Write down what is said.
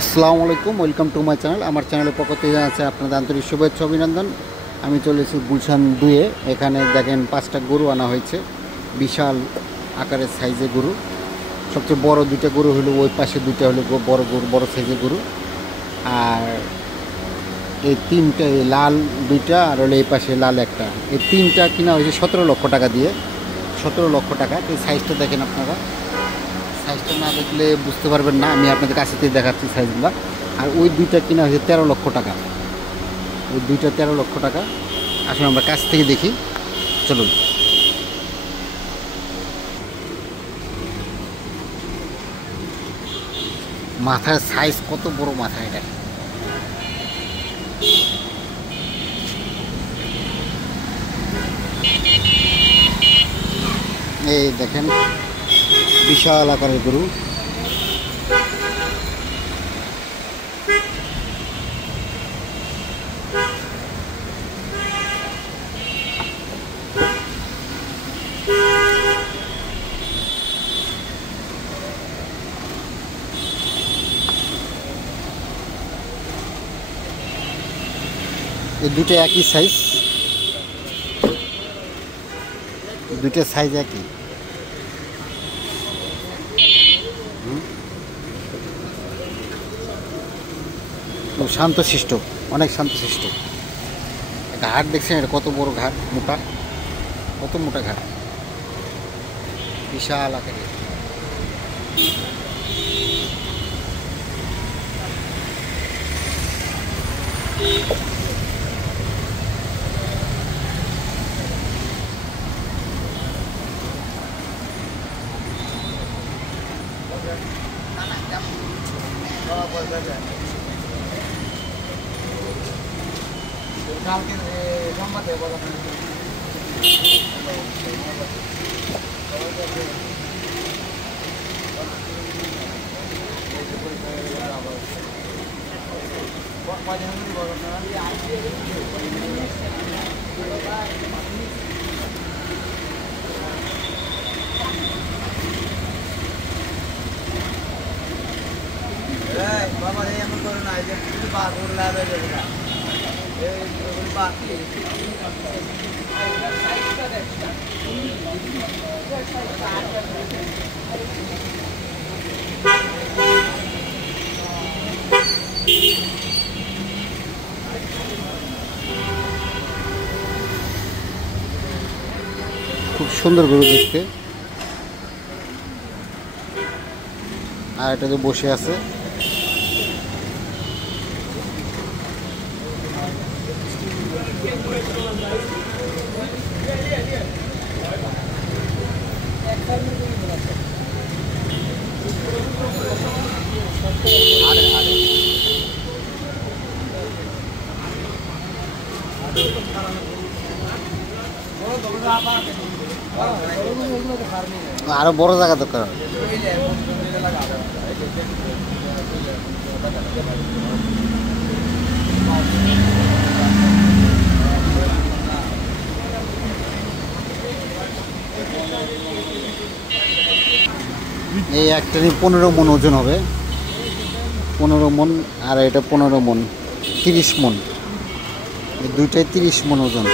আসসালামু আলাইকুম, welcome to my channel. আমার চ্যানেলের পক্ষ থেকে জানাচ্ছি আপনাদের আন্তরিক শুভেচ্ছা অভিনন্দন। আমি চলে এসেছি গুলশান 2-এ। এখানে দেখেন 5টা গরু আনা হয়েছে, বিশাল আকারের সাইজের গরু। সবচেয়ে বড় 2টা গরু হলো ওই পাশে, 2টা হলো বড় গরু, বড় সাইজের গরু। আর এই 3টা, এই লাল 2টা আর হলো এই পাশে লাল একটা, এই 3টা কিনা হয়েছে 17 লক্ষ টাকা দিয়ে। 17 লক্ষ টাকা। এই সাইজটা দেখেন আপনারা, সাইজটা না দেখলে বুঝতে পারবেন না, আমি আপনাদের কাছে থেকে দেখাচ্ছি সাইজগুলো। আর ওই 2টা কিনা হয়েছে 13 লক্ষ টাকা, ওই 2টা 13 লক্ষ টাকা। আসলে আমরা কাছ থেকে দেখি, চলুন। মাথার সাইজ কত বড় মাথা এটা! এই দেখেন বিশাল আকারের গরু। এই 2টা একই সাইজ, 2টা সাইজ একই। শান্তশিষ্ট, অনেক শান্তশিষ্ট। ঘাট দেখছেন, এটা কত বড় ঘাট, মোটা, কত মোটা ঘাট, বিশাল আকারের। খুব সুন্দর গরু দেখতে। আর এটা তো বসে আছে। আরো বড় জায়গা দরকার। এই একটা 15 মন ওজন হবে, 15 মন। আর এটা 15 মন, 30 মন। এই 2টাই 30 মন ওজন।